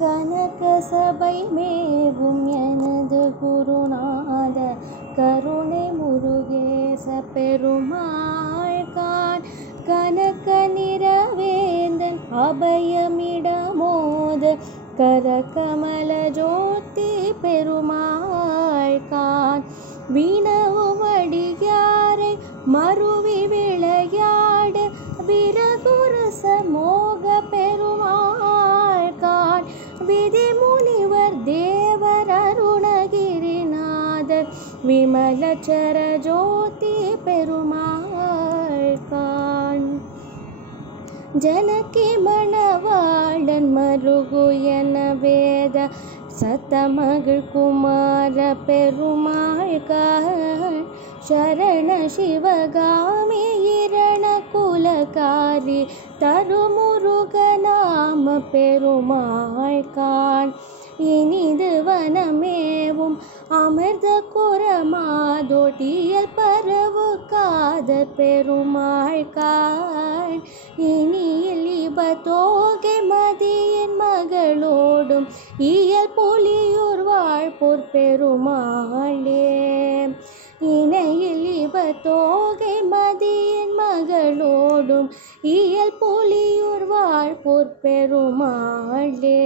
கனக சபை மேவும் எனது குருநாத கருணை முருகேச பெருமாள்கான் கனக நிறவேந்தன் அபயமிடமோத கரகமல ஜோதி பெருமாள்கான் வினவும் அடியாரை மருவி விளையாட விரகுரச மோக பெருமாள்கான் விதி முனிவர் தேவர் அருணகிரிநாதர் விமலச்சர ஜோதி பெருமாள்கான் ஜனகி மணவாளன் மருகு என வேத சத்தமகள் குமார பெருமாள்கான் சரண சிவகாமி இரண குலகாரி தருமுருக நாம பெருமாள்கான் இனிது வனமேவும் அமிர்த குரமாதொட்டியல் பரவு காதர் பெருமாள்கான் இனியில் இபத்தோகை மதியின் மகளோடும் இயல் புலியூர் வாழ்போர் பெருமாளே இணையில் இபத்தோகை மதியின் மகளோடும் இயல் புலியூர் வாழ்போர் பெருமாளே.